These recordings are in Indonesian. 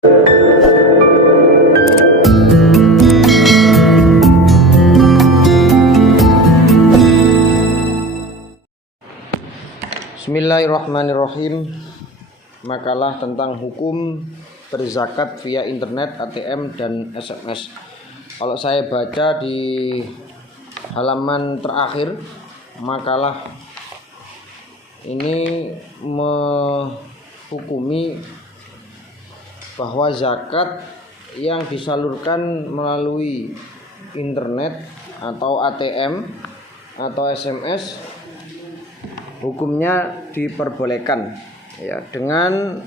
Bismillahirrahmanirrahim. Makalah tentang hukum berzakat via internet, ATM, dan SMS. Kalau saya baca di halaman terakhir, makalah ini menghukumi bahwa zakat yang disalurkan melalui internet atau ATM atau SMS hukumnya diperbolehkan, ya, dengan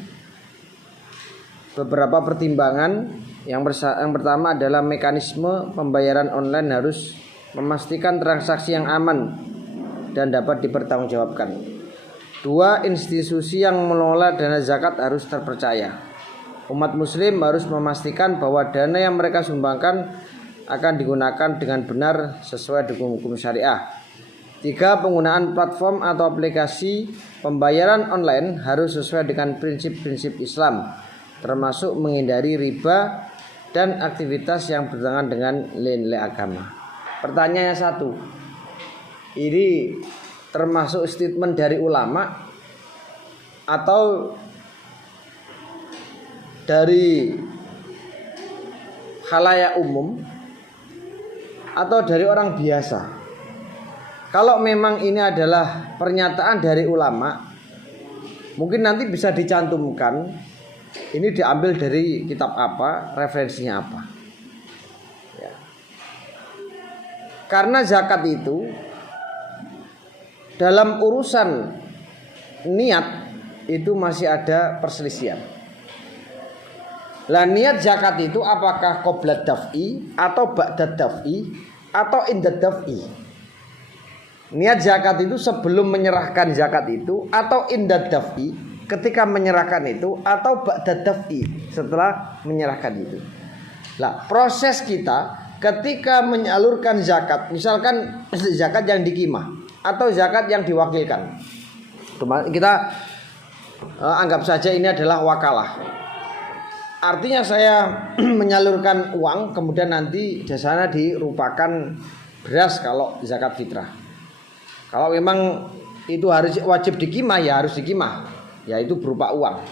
beberapa pertimbangan. Yang pertama adalah mekanisme pembayaran online harus memastikan transaksi yang aman dan dapat dipertanggungjawabkan. 2. Institusi yang mengelola dana zakat harus terpercaya. Umat muslim harus memastikan bahwa dana yang mereka sumbangkan akan digunakan dengan benar sesuai dengan hukum syariah. 3. Penggunaan platform atau aplikasi pembayaran online harus sesuai dengan prinsip-prinsip Islam, termasuk menghindari riba dan aktivitas yang bertentangan dengan nilai agama. Pertanyaannya satu, ini termasuk statement dari ulama atau dari khalayak umum atau dari orang biasa? Kalau memang ini adalah pernyataan dari ulama, mungkin nanti bisa dicantumkan ini diambil dari kitab apa, referensinya apa, ya. Karena zakat itu dalam urusan niat itu masih ada perselisihan. Lah, niat zakat itu apakah qoblat daf'i atau ba'dad daf'i atau indad daf'i? Niat zakat itu sebelum menyerahkan zakat itu atau indad daf'i ketika menyerahkan itu atau ba'dad daf'i setelah menyerahkan itu. Lah, proses kita ketika menyalurkan zakat, misalkan zakat yang dikimah atau zakat yang diwakilkan, kita anggap saja ini adalah wakalah. Artinya saya menyalurkan uang, kemudian nanti jasanya dirupakan beras kalau zakat fitrah. Kalau memang itu harus wajib dikimah, ya harus dikimah, yaitu berupa uang.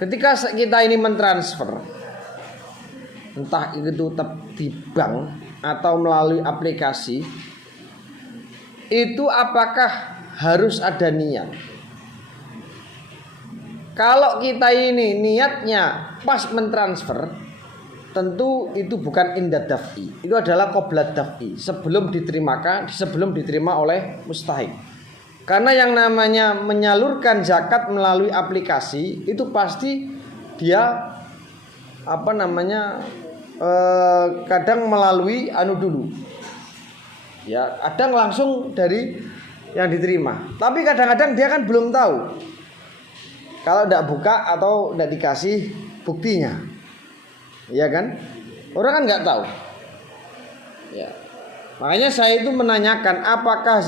Ketika kita ini mentransfer, entah itu di bank atau melalui aplikasi, itu apakah harus ada niat? Kalau kita ini niatnya pas mentransfer, tentu itu bukan indad daf'i, itu adalah qoblat daf'i, sebelum diterima oleh mustahik. Karena yang namanya menyalurkan zakat melalui aplikasi itu pasti dia kadang melalui dulu, ya, kadang langsung dari yang diterima. Tapi kadang-kadang dia kan belum tahu kalau tidak buka atau tidak dikasih buktinya. Ya kan? Orang kan nggak tahu. Ya. Makanya saya itu menanyakan apakah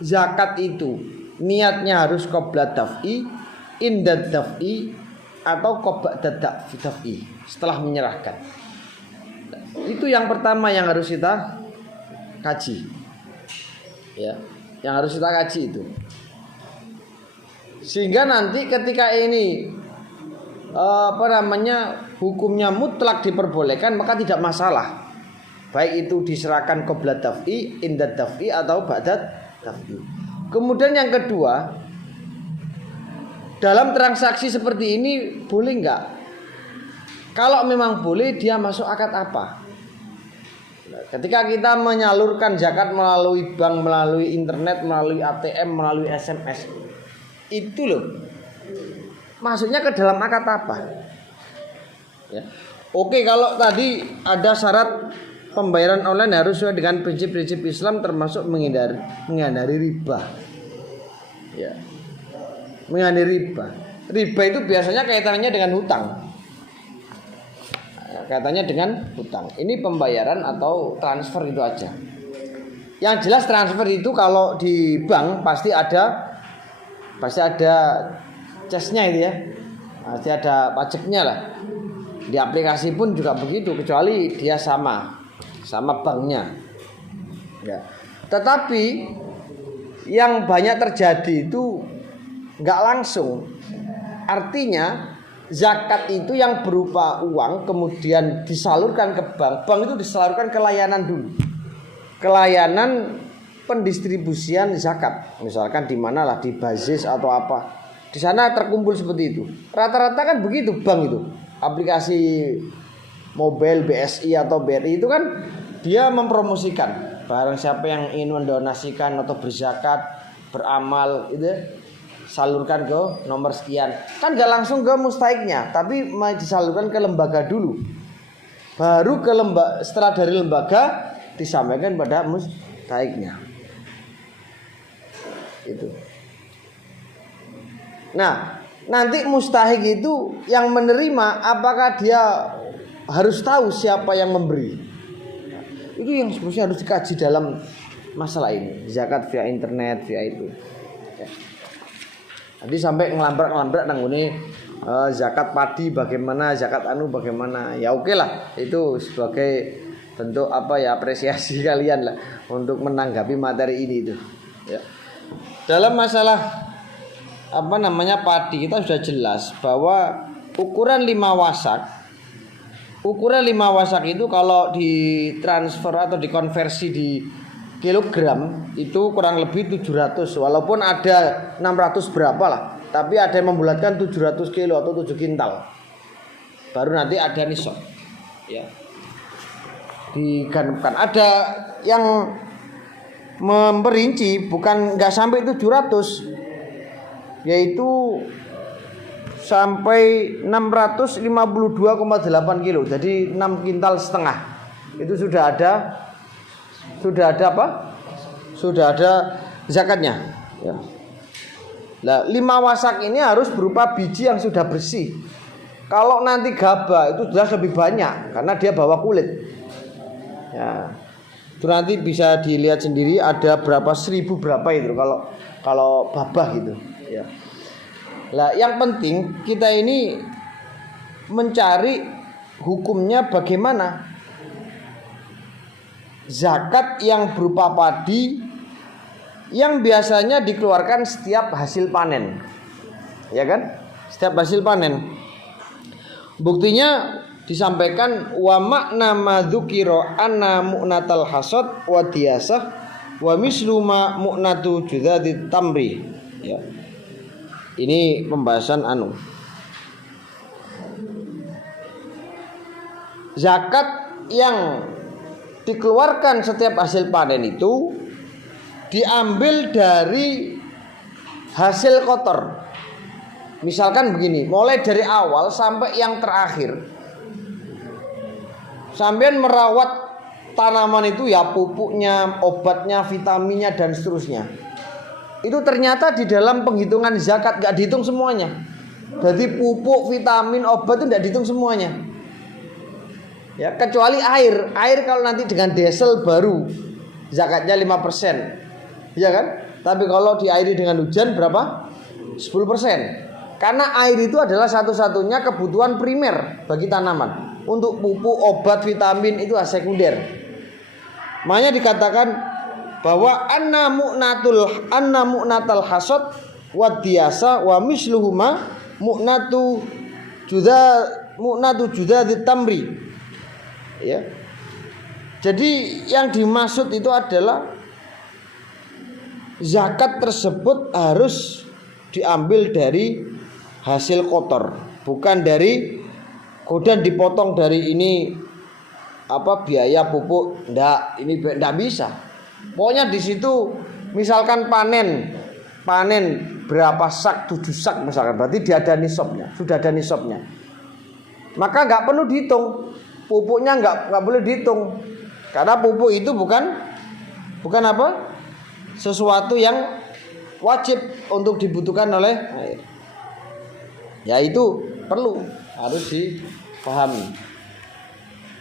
zakat itu niatnya harus qoblat daf'i, indad daf'i, atau ba'dad daf'i setelah menyerahkan. Itu yang pertama yang harus kita kaji. Ya, yang harus kita kaji itu. Sehingga nanti ketika ini hukumnya mutlak diperbolehkan, maka tidak masalah baik itu diserahkan qoblat daf'i, indad daf'i, atau ba'dad daf'i. Kemudian yang kedua, dalam transaksi seperti ini boleh enggak? Kalau memang boleh, dia masuk akad apa? Ketika kita menyalurkan zakat melalui bank, melalui internet, melalui ATM, melalui SMS, itu loh, maksudnya ke dalam akad apa? Ya. Oke, kalau tadi ada syarat pembayaran online harus sesuai dengan prinsip-prinsip Islam, termasuk menghindari riba. Ya. Menghindari riba. Riba itu biasanya kaitannya dengan hutang. Kaitannya dengan hutang. Ini pembayaran atau transfer itu aja. Yang jelas transfer itu kalau di bank pasti ada cashnya itu, ya. pasti ada pajaknya lah. Di aplikasi pun juga begitu, kecuali dia sama banknya. Ya. Tetapi yang banyak terjadi itu nggak langsung. Artinya zakat itu yang berupa uang kemudian disalurkan ke bank. Bank itu disalurkan ke layanan dulu. Kelayanan pendistribusian zakat. Misalkan di mana lah, di Bazis atau apa. Di sana terkumpul seperti itu. Rata-rata kan begitu bank itu. Aplikasi mobile BSI atau BRI itu kan dia mempromosikan barang siapa yang ingin mendonasikan atau berzakat, beramal itu salurkan ke nomor sekian. Kan gak langsung ke mustahiknya, tapi disalurkan ke lembaga dulu. Baru ke setelah dari lembaga disampaikan pada mustahiknya. Itu. Nah, nanti mustahik itu yang menerima apakah dia harus tahu siapa yang memberi. Itu yang sebenarnya harus dikaji dalam masalah ini. Zakat via internet, via itu. Ya. Nanti sampai ngelambrak nang ini zakat padi bagaimana, zakat anu bagaimana. Ya oke lah, itu sebagai bentuk apresiasi kalian lah untuk menanggapi materi ini itu. Ya. Dalam masalah padi kita sudah jelas bahwa ukuran 5 wasak. Ukuran 5 wasak itu kalau ditransfer atau dikonversi di kilogram itu kurang lebih 700, walaupun ada 600 berapa lah, tapi ada yang membulatkan 700 kilo atau 7 kintal. Baru nanti ada nisab. Ya. Diganapkan. Ada yang memperinci bukan nggak sampai 700, yaitu sampai 652,8 kilo. Jadi 6 kintal setengah. Itu sudah ada apa? Sudah ada zakatnya. Ya. Nah, 5 wasak ini harus berupa biji yang sudah bersih. Kalau nanti gabah itu jelas lebih banyak karena dia bawa kulit. Ya. Itu nanti bisa dilihat sendiri ada berapa 1000 berapa itu kalau babah gitu. Ya. Lah, yang penting kita ini mencari hukumnya bagaimana. Zakat yang berupa padi yang biasanya dikeluarkan setiap hasil panen. Ya kan? Setiap hasil panen. Buktinya disampaikan wa makna madzukira anna mu'natal hasad wa diyasah wa mislu ma mu'natu judadit tamri. Ya. Ini pembahasan zakat yang dikeluarkan setiap hasil panen itu diambil dari hasil kotor. Misalkan begini, mulai dari awal sampai yang terakhir, sampean merawat tanaman itu ya, pupuknya, obatnya, vitaminnya dan seterusnya. Itu ternyata di dalam penghitungan zakat gak dihitung semuanya. Jadi pupuk, vitamin, obat itu gak dihitung semuanya. Ya, kecuali air. Air kalau nanti dengan diesel baru zakatnya 5%. Ya kan? Tapi kalau diairi dengan hujan berapa? 10%. Karena air itu adalah satu-satunya kebutuhan primer bagi tanaman. Untuk pupuk, obat, vitamin itu sekunder. Makanya dikatakan bahwa anna mu'natal hasad wa diyasa wa misluhuma mu'natu judadit tamri. Ya. Jadi yang dimaksud itu adalah zakat tersebut harus diambil dari hasil kotor, bukan dari kemudian dipotong dari ini biaya pupuk. Ini ndak bisa. Pokoknya di situ misalkan panen berapa sak, 7 sak misalkan, berarti dia ada nisabnya, sudah ada nisabnya. Maka nggak perlu dihitung, pupuknya nggak boleh dihitung, karena pupuk itu bukan sesuatu yang wajib untuk dibutuhkan oleh air. Ya itu harus dipahami.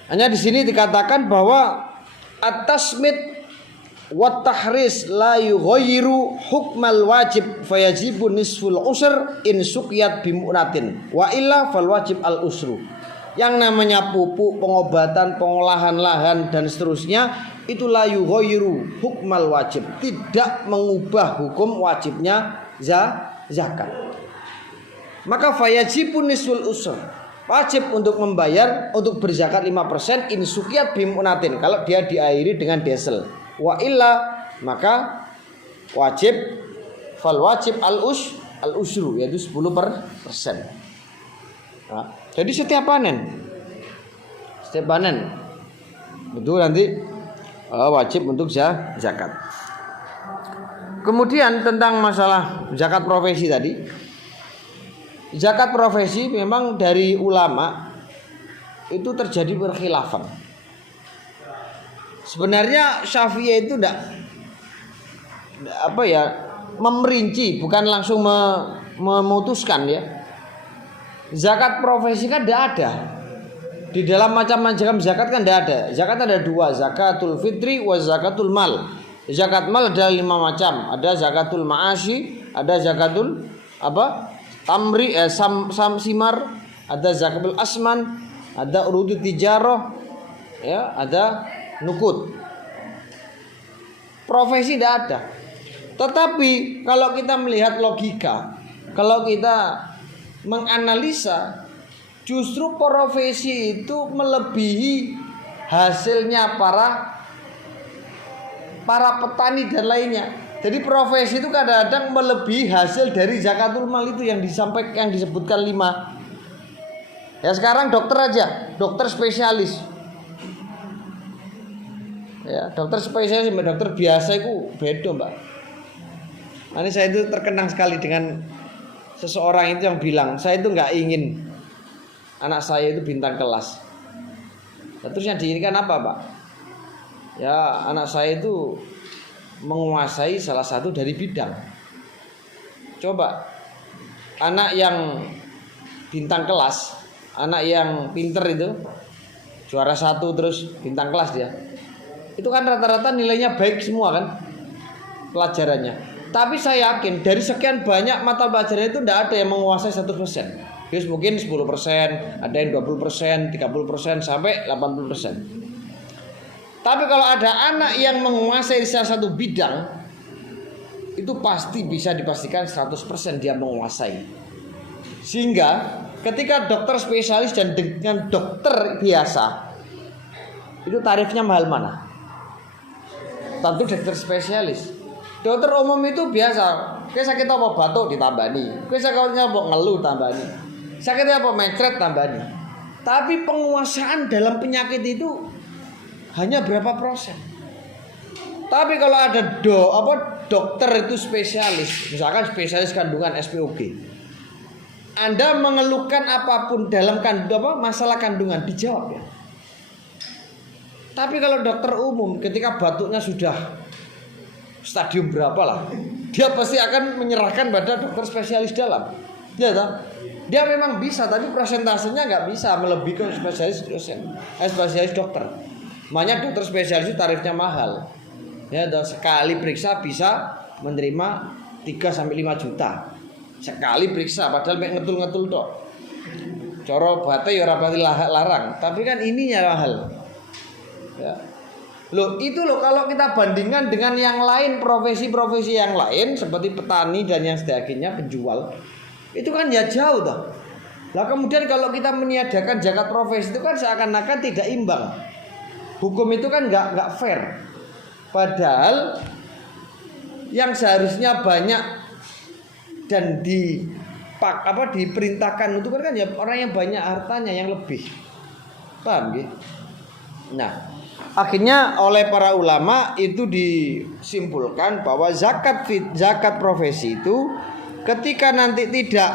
Hanya di sini dikatakan bahwa at-tasmid wa tahris la yughayyiru hukmal wajib fayajibu nisful usr in suqiyat bimunatin wa illa fal wajib al usru. Yang namanya pupuk, pengobatan, pengolahan lahan dan seterusnya itu la yughayyiru hukmal wajib, tidak mengubah hukum wajibnya zakat. Maka fayajibu nisful usr, wajib untuk membayar, untuk berzakat 5% in suqiyat bimunatin, kalau dia diairi dengan desel. Wa illa, maka wajib fal wajib al usru, yaitu 10%. Nah, jadi setiap panen itu nanti wajib untuk zakat. Kemudian tentang masalah zakat profesi tadi, zakat profesi memang dari ulama itu terjadi berkhilafan. Sebenarnya Syafi'i itu memerinci, bukan langsung memutuskan ya. Zakat profesi kan tidak ada. Di dalam macam-macam zakat kan tidak ada. Zakat ada dua, zakatul fitri wa zakatul mal. Zakat mal ada 5 macam. Ada zakatul ma'ashi, ada zakatul tamri, simar, ada zakatul asman, ada urudut tijarah, ya, ada nukut. Profesi tidak ada. Tetapi kalau kita melihat logika, kalau kita menganalisa, justru profesi itu melebihi hasilnya para petani dan lainnya. Jadi profesi itu kadang-kadang melebihi hasil dari zakatul mal itu yang disebutkan 5. Ya sekarang dokter aja, dokter spesialis. Ya, dokter spesialis sama dokter biasa itu beda, Mbak. Ini saya itu terkenang sekali dengan seseorang itu yang bilang, saya itu nggak ingin anak saya itu bintang kelas. Nah, terus yang diinginkan apa, Pak? Ya, anak saya itu menguasai salah satu dari bidang. Coba, anak yang bintang kelas, anak yang pinter itu, juara 1 terus bintang kelas dia, itu kan rata-rata nilainya baik semua kan pelajarannya. Tapi saya yakin dari sekian banyak mata pelajaran itu tidak ada yang menguasai 100%. Jadi mungkin 10%, ada yang 20%, 30%, sampai 80%. Tapi kalau ada anak yang menguasai salah satu bidang, itu pasti bisa dipastikan 100% dia menguasai. Sehingga ketika dokter spesialis dan dengan dokter biasa, itu tarifnya mahal mana? Tentu dokter spesialis. Dokter umum itu biasa, kayak sakit apa batuk ditambani, kayak sakitnya apa ngeluh tambani, sakitnya apa mencret tambani. Tapi penguasaan dalam penyakit itu hanya berapa persen. Tapi kalau ada dokter itu spesialis, misalkan spesialis kandungan SPOG, Anda mengeluhkan apapun dalam masalah kandungan dijawab ya. Tapi kalau dokter umum ketika batuknya sudah stadium berapa lah, dia pasti akan menyerahkan pada dokter spesialis dalam. Ya tak? Dia memang bisa, tapi persentasenya nggak bisa melebihi ke spesialis dokter. Makanya dokter spesialis itu tarifnya mahal. Ya, sekali periksa bisa menerima 3-5 juta. Sekali periksa, padahal mek ngetul-ngetul tok. Coro bate ya ora pati larang, tapi kan ininya mahal. Ya. Kalau kita bandingkan dengan yang lain, profesi-profesi yang lain seperti petani dan yang sebagainya, penjual, itu kan ya jauh toh. Lah kemudian kalau kita meniadakan zakat profesi itu kan seakan-akan tidak imbang. Hukum itu kan nggak fair. Padahal yang seharusnya banyak dan diperintahkan itu kan ya orang yang banyak hartanya yang lebih. Paham gitu? Nah, akhirnya oleh para ulama itu disimpulkan bahwa zakat profesi itu ketika nanti tidak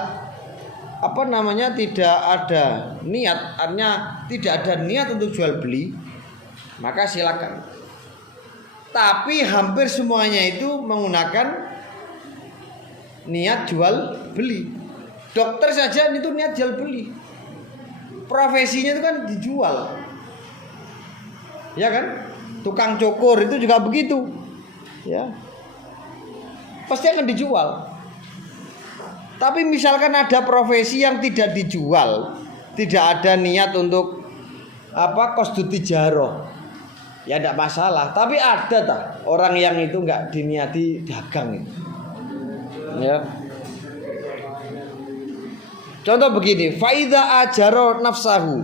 ada niat, artinya tidak ada niat untuk jual beli, maka silakan. Tapi hampir semuanya itu menggunakan niat jual beli. Dokter saja itu niat jual beli. Profesinya itu kan dijual. Ya kan? Tukang cukur itu juga begitu. ya pasti akan dijual. Tapi misalkan ada profesi yang tidak dijual, tidak ada niat untuk qasdut tijarah, ya tidak masalah. Tapi ada tak orang yang itu nggak diniati dagang itu, ya. Contoh begini, faida ajaro nafsahu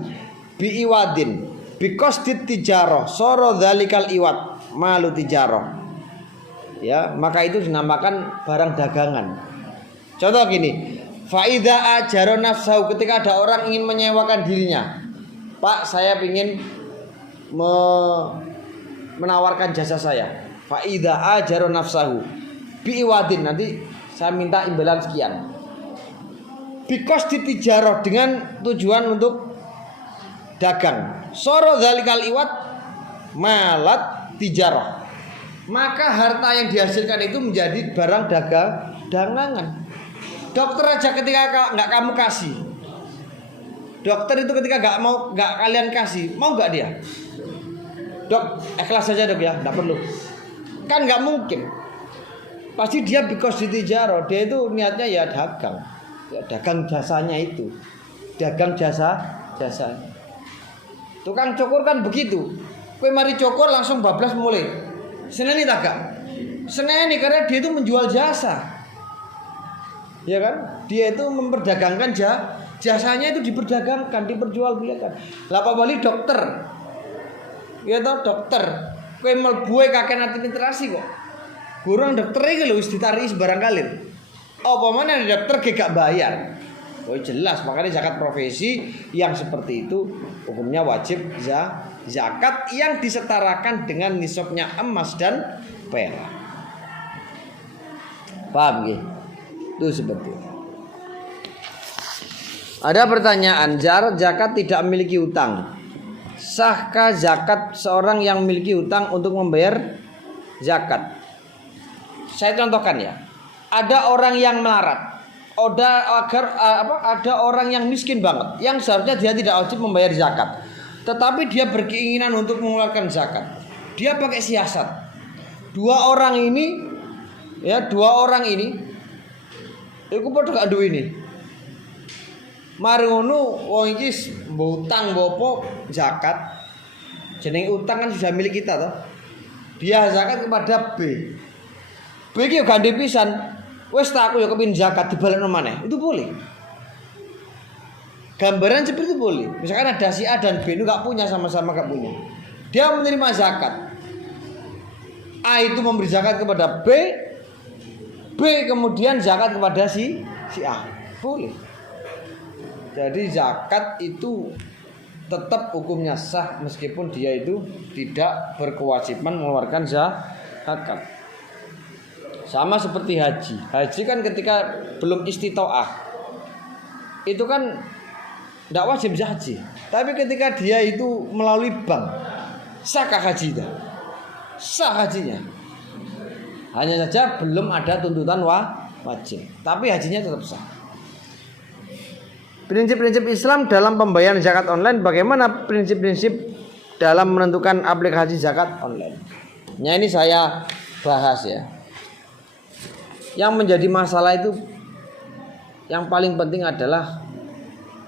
bi iwadin bi qasdit tijarah soro dzalikal iwad malu tijarah, ya maka itu dinamakan barang dagangan. Contoh gini, faida ajaro nafsahu, ketika ada orang ingin menyewakan dirinya, Pak saya ingin menawarkan jasa saya, faida ajaro nafsahu bi iwadin, nanti saya minta imbalan sekian, bikos ditijaroh, dengan tujuan untuk dagang, soro dzalikal iwad malat tijaroh, maka harta yang dihasilkan itu menjadi barang dagangan. Dokter aja ketika nggak kamu kasih, dokter itu ketika nggak kalian kasih, mau nggak dia? Dok, ikhlas saja dok ya, nggak perlu. Kan nggak mungkin. Pasti dia bikos ditijaroh, dia itu niatnya ya dagang. Ya, dagang jasanya itu, dagang jasanya. Tukang cukur kan begitu, kue mari cukur langsung bablas mulai. Seneni dagang, seneni karena dia itu menjual jasa, ya kan? Dia itu memperdagangkan jasanya, itu diperdagangkan, diperjualbelikan. Lapa bali dokter, ya toh dokter, kue melbuai kakek administrasi kok, kurang dokter itu loh ditarik sembarang kali. Apa mana dokter gak bayar? Oh jelas, makanya zakat profesi yang seperti itu hukumnya wajib zakat yang disetarakan dengan nisabnya emas dan perak. Paham nggih? Itu seperti itu. Ada pertanyaan, zakat tidak memiliki utang. Sahkah zakat seorang yang memiliki utang untuk membayar zakat? Saya contohkan ya. Ada orang yang melarat, ada orang yang miskin banget, yang seharusnya dia tidak wajib membayar zakat, tetapi dia berkeinginan untuk mengeluarkan zakat. Dia pakai siasat. Dua orang ini, iku padha gak duwe ini. Mari ngono wong iki mbutang bopo zakat. Jeneng utang kan sudah milik kita toh. Dia zakat kepada B. B iki yo gandhe pisan. Wes tak aku ya kepin zakat dibalekno maneh. Itu boleh. Gambaran seperti itu boleh. Misalkan ada si A dan B itu gak punya, sama-sama gak punya. Dia menerima zakat. A itu memberi zakat kepada B. B kemudian zakat kepada si A. Boleh. Jadi zakat itu tetap hukumnya sah meskipun dia itu tidak berkewajiban mengeluarkan zakat. Sama seperti haji. Haji kan ketika belum istitoah, itu kan tidak wajib haji. Tapi ketika dia itu melalui bank, sahkah hajinya? Sah hajinya. Hanya saja belum ada tuntutan wajib, tapi hajinya tetap sah. Prinsip-prinsip Islam dalam pembayaran zakat online. Bagaimana prinsip-prinsip dalam menentukan aplikasi zakat online? Nah ini saya bahas ya. Yang menjadi masalah itu, yang paling penting adalah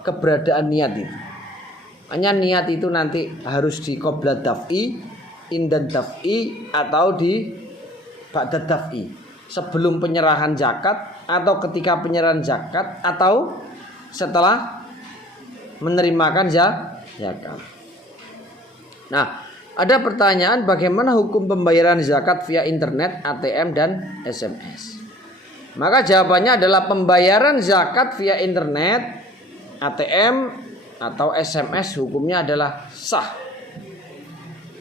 keberadaan niat itu. Hanya niat itu nanti harus di qobla daf'i, indan daf'i, atau di ba'da daf'i, sebelum penyerahan zakat, atau ketika penyerahan zakat, atau setelah menerimakan zakat. Nah, ada pertanyaan, bagaimana hukum pembayaran zakat via internet, ATM, dan SMS? Maka jawabannya adalah pembayaran zakat via internet, ATM, atau SMS hukumnya adalah sah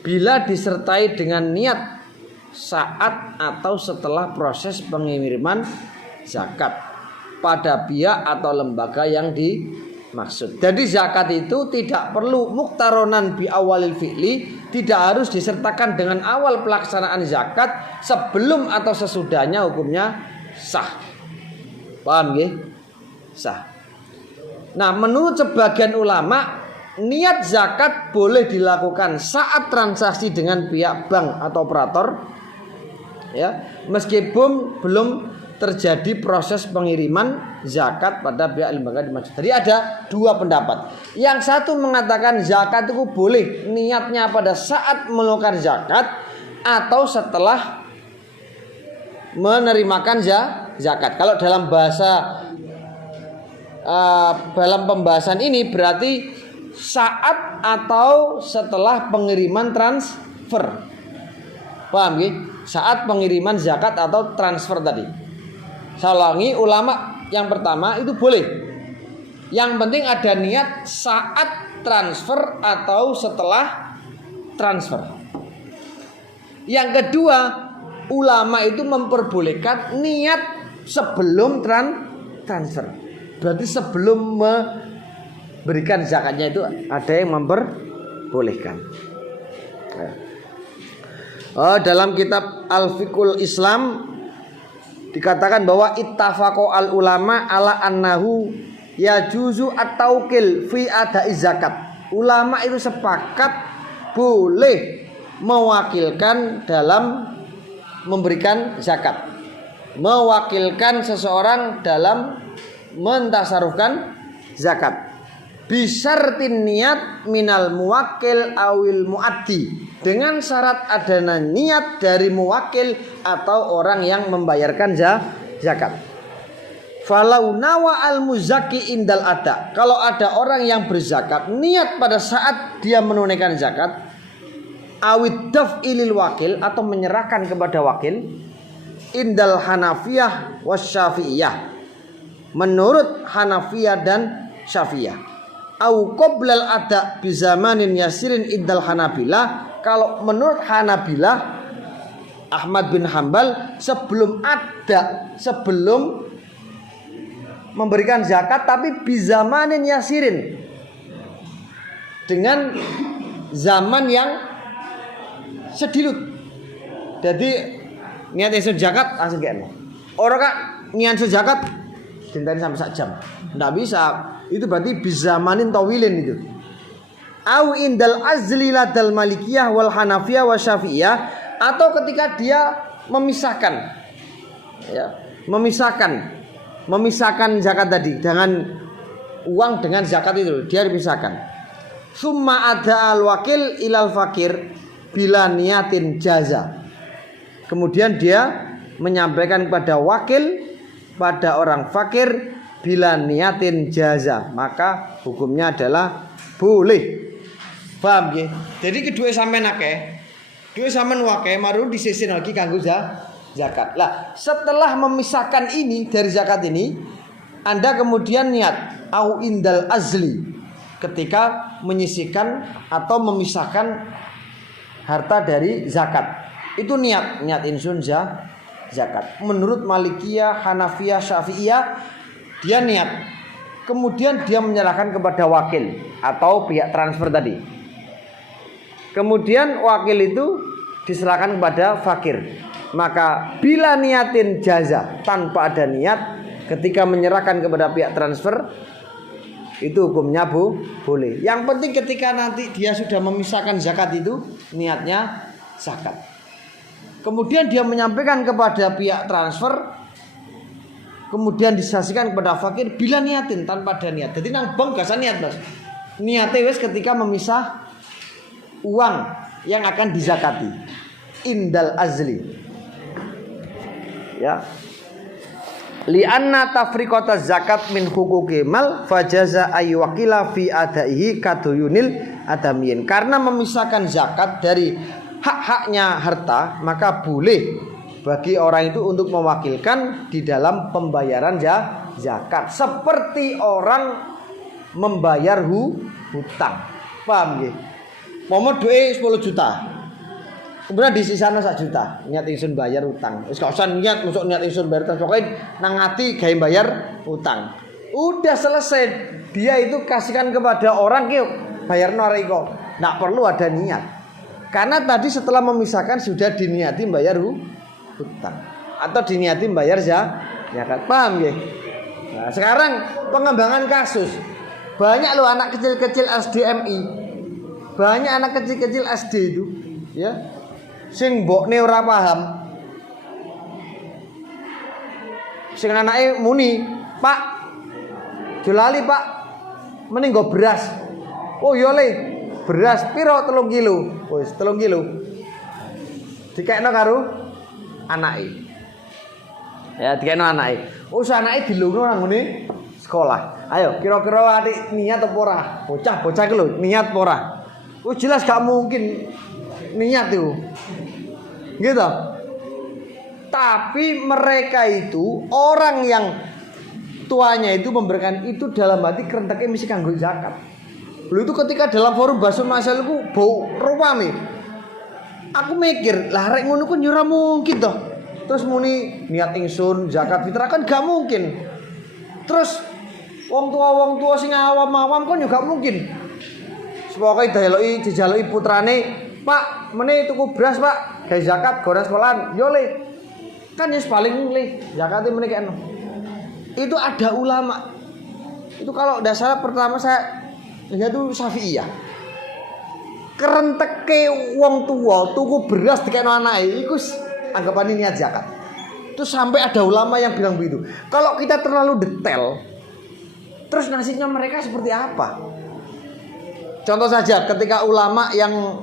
bila disertai dengan niat saat atau setelah proses pengiriman zakat pada pihak atau lembaga yang dimaksud. Jadi zakat itu tidak perlu muktaronan bi awalil fi'li, tidak harus disertakan dengan awal pelaksanaan zakat, sebelum atau sesudahnya hukumnya sah. Paham nggih? Sah. Nah, menurut sebagian ulama, niat zakat boleh dilakukan saat transaksi dengan pihak bank atau operator ya, meskipun belum terjadi proses pengiriman zakat pada pihak lembaga dimaksud. Jadi ada dua pendapat. Yang satu mengatakan zakat itu boleh niatnya pada saat mengeluarkan zakat atau setelah menerimakan zakat. Kalau dalam bahasa dalam pembahasan ini berarti saat atau setelah pengiriman transfer. Paham ya? Saat pengiriman zakat atau transfer tadi. Saya ulangi, ulama yang pertama itu boleh. Yang penting ada niat saat transfer atau setelah transfer. Yang kedua, ulama itu memperbolehkan niat sebelum transfer. Berarti sebelum memberikan zakatnya itu ada yang memperbolehkan. Dalam kitab Al-Fiqhul Islam dikatakan bahwa ittafaqo al ulama ala annahu yajuzu at-tawqil fi ada'i zakat. Ulama itu sepakat boleh mewakilkan dalam memberikan zakat. Mewakilkan seseorang dalam mentasarufkan zakat. Bisartin niat minal muwakil awil muaddi, dengan syarat adanya niat dari muwakil atau orang yang membayarkan zakat. Falau nawa al muzaki indal ada, kalau ada orang yang berzakat niat pada saat dia menunaikan zakat, awid daf'ilil wakil, atau menyerahkan kepada wakil, indal Hanafiyah wasyafi'iyah, menurut Hanafiyah dan Syafi'iyah. Au qoblal ada bizamanin yasirin indal Hanabilah, kalau menurut Hanabilah Ahmad bin Hambal sebelum memberikan zakat, tapi bizamanin yasirin, dengan zaman yang sedilut. Jadi niat isun zakat langsung kene. Orang kak niat isun zakat dinteni sampai sak jam. Nggak bisa. Itu berarti bizamanin tawilin itu. Au indal azli ladal malikiyah wal hanafiyah wa syafi'iyah, atau ketika dia memisahkan, ya, memisahkan zakat tadi dengan uang dengan zakat itu, dia dipisahkan. Summa ada al wakil ilal fakir bila niatin jaza. Kemudian dia menyampaikan kepada wakil, pada orang fakir, bila niatin jaza, maka hukumnya adalah boleh. Paham ya? Jadi kedua sampean akeh, kedua sampean wakeh maru disisin lagi kanggo zakat. Lah, setelah memisahkan ini dari zakat ini, Anda kemudian niat au indal azli, ketika menyisihkan atau memisahkan harta dari zakat. Itu niat insun zakat. Menurut Malikiyah, Hanafiyah, Syafi'iyah, dia niat. Kemudian dia menyerahkan kepada wakil atau pihak transfer tadi. Kemudian wakil itu diserahkan kepada fakir. Maka bila niatin jaza, tanpa ada niat, ketika menyerahkan kepada pihak transfer, itu hukumnya boleh. Yang penting ketika nanti dia sudah memisahkan zakat itu, niatnya zakat. Kemudian dia menyampaikan kepada pihak transfer, kemudian disaksikan kepada fakir bila niatin, tanpa ada niat. Jadi nang bank gak niat, Mas. Niate wis ketika memisah uang yang akan dizakati. Indal azli. Ya. Li'anna tafriqata zakat min huquqi mal fajaza ayyuqila fi adaihi kaduyunil adamiyin. Karena memisahkan zakat dari hak-haknya harta, maka boleh bagi orang itu untuk mewakilkan di dalam pembayaran zakat, seperti orang membayar hutang. Paham nggih? Momot duwe 10 juta. Kemudian di sisanya 1 juta, niat ingsun bayar utang. Wis gak usah niat, masuk niat ingsun bayar utang. Pokoke nang ati gawe bayar utang. Udah selesai, dia itu kasihkan kepada orang ki bayarno arek kok. Enggak perlu ada niat. Karena tadi setelah memisahkan sudah diniati bayar hutang atau diniati bayar zakat. Paham nggih? Nah, sekarang pengembangan kasus. Banyak loh anak kecil-kecil SDMI. Banyak anak kecil-kecil SD itu, ya. Sing mbokne ora paham, sing anake muni, "Pak, jolali Pak, mending nggo beras." "Oh iya Le, beras piro 3 kilo?" Wis 3 kilo. Dikekno karo anake. Ya dikekno anake. Wis anake dilungno nang ngene sekolah. Ayo kira-kira adik niat apa ora? Bocah-bocah iki lho, niat apa ora? Oh jelas gak mungkin niat itu. Gitu. Tapi mereka itu orang yang tuanya itu memberikan itu dalam hati kerenteknya mesti kanggo zakat. Lalu itu ketika dalam forum Basul Masail ku bau rupane. Aku mikir, lah rek ngono ku ora mungkin toh. Terus muni niat ingsun zakat fitrah kan gak mungkin. Terus wong tua sing awam-awam kan juga mungkin. Pokoke dijaluki putrane, "Pak, meneh tuku beras, Pak. Gawe zakat goreng sekolahan." "Yo, Le." Kan wis paling Le, zakate meneh kene. Itu ada ulama. Itu kalau ndak salah pertama saya lihat itu Syafi'iyah. Kerenteke wong tua tuku beras dikekno anake iku anggapane niat zakat. Itu sampai ada ulama yang bilang begitu. Kalau kita terlalu detail, terus nasibnya mereka seperti apa? Contoh saja ketika ulama yang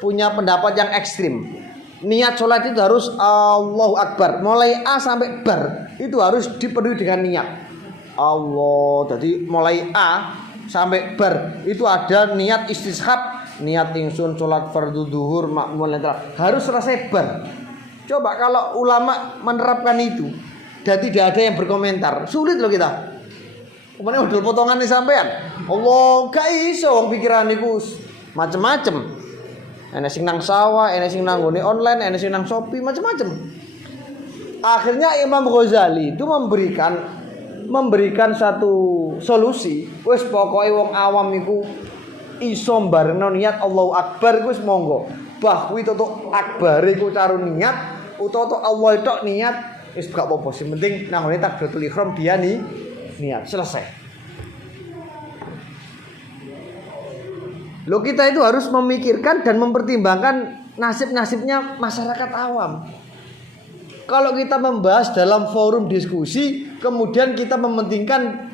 punya pendapat yang ekstrim, niat sholat itu harus Allahu Akbar, mulai A sampai bar itu harus dipenuhi dengan niat Allah. Jadi mulai A sampai bar itu ada niat istishab, niat ingsun sholat fardu duhur makmul harus selesai bar. Coba kalau ulama menerapkan itu dan tidak ada yang berkomentar, sulit loh kita. Kemudian udah potongan nih sampean. Allah gak iso wong pikiran niku macem-macem. Enek sing nang sawah, enek sing nang ngone online, enek sing nang Shopee, macem-macem. Akhirnya Imam Ghazali itu memberikan satu solusi. Wis pokoke wong awam iku iso mbareno niat Allahu Akbar wis monggo. Bah kuwi totok akbar iku karo niat utawa Allah tok niat wis gak apa-apa. Sing penting nang ngone takbiratul ihram dia nih niat selesai. Loh kita itu harus memikirkan dan mempertimbangkan nasib-nasibnya masyarakat awam. Kalau kita membahas dalam forum diskusi, kemudian kita mementingkan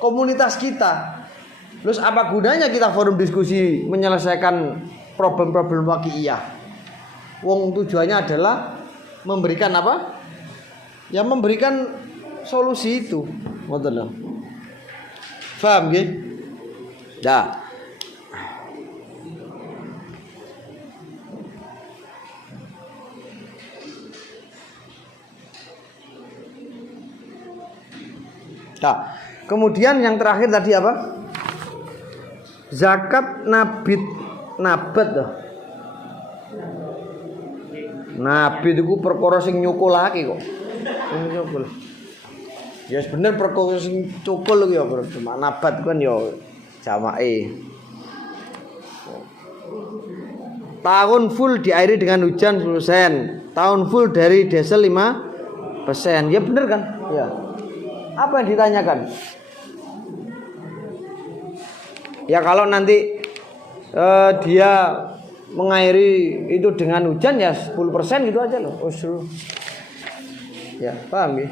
komunitas kita, terus apa gunanya kita forum diskusi menyelesaikan problem-problem waqi'iyah? Wong tujuannya adalah memberikan apa? Ya memberikan solusi itu. Ngoten lho. Paham nggih? Dah. Nah, kemudian yang terakhir tadi apa? Zakat nabat loh. Nabit itu perkara sing nyukulake kok. Nyukul. Ya bener perkara sing cukul ya cuma nabat kan ya jamake. Tahun full diairi dengan hujan 10%. Tahun full dari diesel 5%. Ya bener kan? Ya. Apa yang ditanyakan? Ya kalau nanti dia mengairi itu dengan hujan ya 10% gitu aja loh. Ya, paham ya?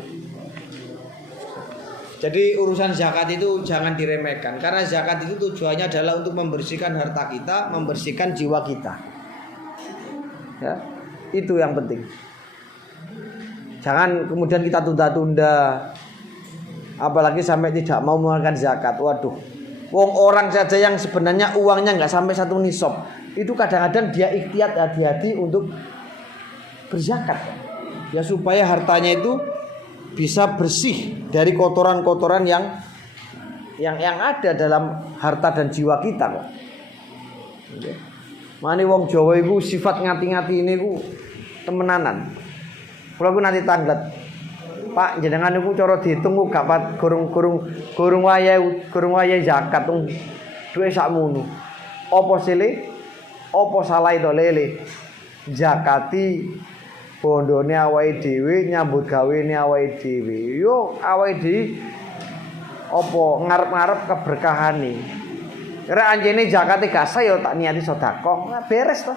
Jadi urusan zakat itu jangan diremehkan. Karena zakat itu tujuannya adalah untuk membersihkan harta kita, membersihkan jiwa kita. Ya, itu yang penting. Jangan kemudian kita tunda-tunda. Apalagi sampai tidak mau mengeluarkan zakat. Waduh, wong orang saja yang sebenarnya uangnya nggak sampai 1 nisab, itu kadang-kadang dia ikhtiyat hati-hati untuk berzakat. Ya supaya hartanya itu bisa bersih dari kotoran-kotoran yang ada dalam harta dan jiwa kita kok. Mane wong Jawa iku sifat ngati-ngati ini ku temenanan. Kalau aku nanti tanglet, Pak jenengan niku cara diitung gak pat gurung wayahe zakat duwe sakmono. Apa sile? Apa salah itu lele? Zakati bondone awake dhewe, nyambut gawene awake dhewe. Yo awake dhewe apa ngarep-ngarep keberkahane. Rek anjene zakate gak sah yo tak niati sedekah. Nah, beres to.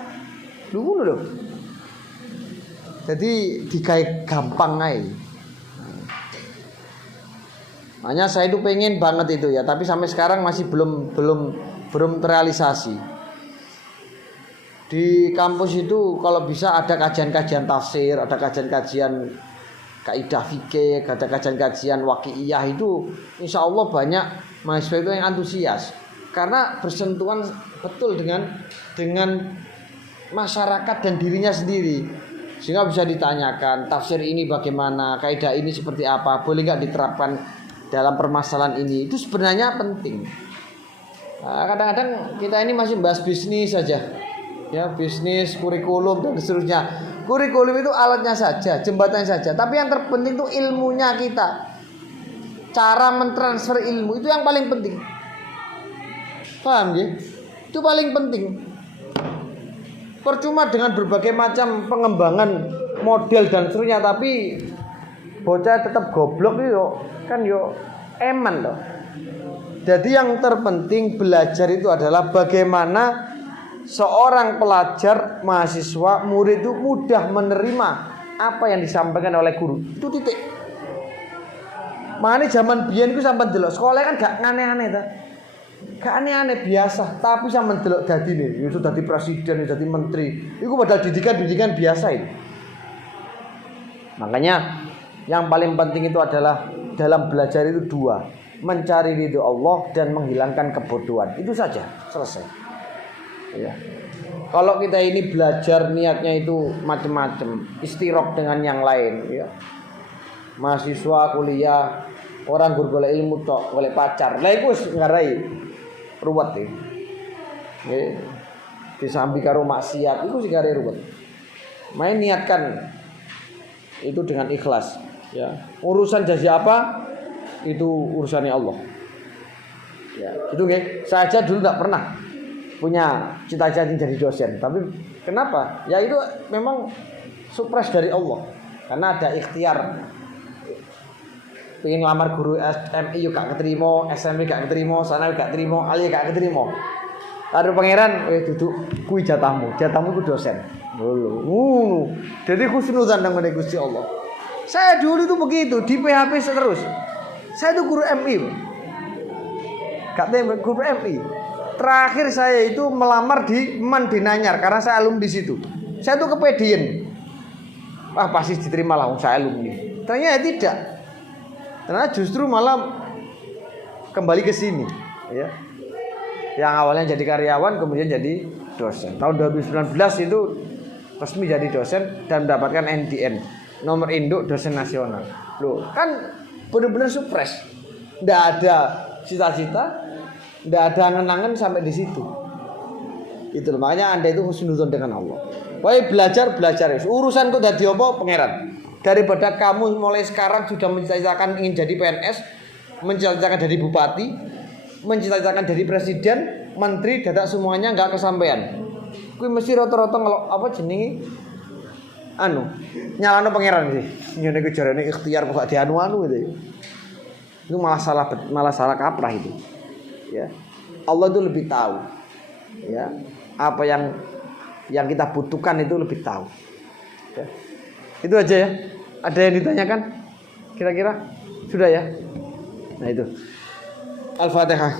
Lho ngono lho. Jadi digawe gampang ae. Hanya saya itu pengen banget itu ya, tapi sampai sekarang masih belum terrealisasi. Di kampus itu kalau bisa ada kajian-kajian tafsir, ada kajian-kajian kaidah fikih, ada kajian-kajian waqi'iyah, itu insya Allah banyak mahasiswa itu yang antusias karena bersentuhan betul dengan masyarakat dan dirinya sendiri, sehingga bisa ditanyakan tafsir ini bagaimana, kaidah ini seperti apa, boleh nggak diterapkan dalam permasalahan ini. Itu sebenarnya penting. Nah, kadang-kadang kita ini masih bahas bisnis saja, ya, bisnis, kurikulum dan seterusnya. Kurikulum itu alatnya saja, jembatannya saja, tapi yang terpenting itu ilmunya kita, cara mentransfer ilmu itu yang paling penting. Paham ya? Itu paling penting. Percuma dengan berbagai macam pengembangan model dan seterusnya, tapi bocah tetap goblok yo, kan yo eman loh. Jadi yang terpenting belajar itu adalah bagaimana seorang pelajar, mahasiswa, murid itu mudah menerima apa yang disampaikan oleh guru. Itu titik. Makanya zaman biyen iku sampean delok sekolah kan gak aneh-aneh ta. Gak aneh-aneh biasa, tapi sampean delok dadine, ya sudah dadi presiden, ya dadi menteri. Iku padahal didikan biasa itu. Makanya yang paling penting itu adalah dalam belajar itu dua, mencari ridho Allah dan menghilangkan kebodohan. Itu saja, selesai. Ya. Kalau kita ini belajar niatnya itu macam-macam, istirok dengan yang lain, ya. Mahasiswa kuliah, orang golek ilmu tok, golek pacar. Lah iku wis ngarai ruwet iki. Nggih. Disambi karo maksiat iku sing ngarai ruwet. Main niatkan itu dengan ikhlas, ya. Urusan jadi apa? Itu urusannya Allah. Ya, itu nggih. Saya aja dulu enggak pernah punya cita-cita jadi dosen, tapi kenapa? Ya itu memang supres dari Allah. Karena ada ikhtiar. Pengen ngelamar guru SMI yuk gak keterima, SMP gak keterima, sana gak keterima, Ali gak keterima. Karo pangeran, duduk kuwi jatahmu ku dosen. Ngono. Jadi husnudzan nang ngene Gusti Allah. Saya dulu itu begitu, di PHP terus. Saya itu guru MI. Gak tahu guru MI. Terakhir saya itu melamar di Nanyar karena saya alumni di situ. Saya tuh kepedean. Wah, pasti diterima lah saya alumni. Ternyata tidak. Karena justru malah kembali ke sini, ya. Yang awalnya jadi karyawan kemudian jadi dosen. Tahun 2019 itu resmi jadi dosen dan mendapatkan NDN, nomor induk dosen nasional. Loh, kan benar-benar supres. Enggak ada cita-cita, enggak ada angen-angen sampai di situ. Itu makanya Anda itu husnudzon dengan Allah. Pokoknya belajar urusan kok dadi apa pangeran. Daripada kamu mulai sekarang sudah mencita-citakan ingin jadi PNS, mencita-citakan jadi bupati, mencita-citakan jadi presiden, menteri, dadak semuanya enggak kesampaian. Kuwi mesti rata-rata ngelok apa jenenge? Nyalano pangeran sih. Ngene ku jarane ikhtiar kok gak dianu-anu gitu. Itu malah salah kaprah itu. Ya. Allah itu lebih tahu. Ya. Apa yang kita butuhkan itu lebih tahu. Ya. Itu aja ya. Ada yang ditanyakan? Kira-kira sudah ya? Nah itu. Al-Fatihah.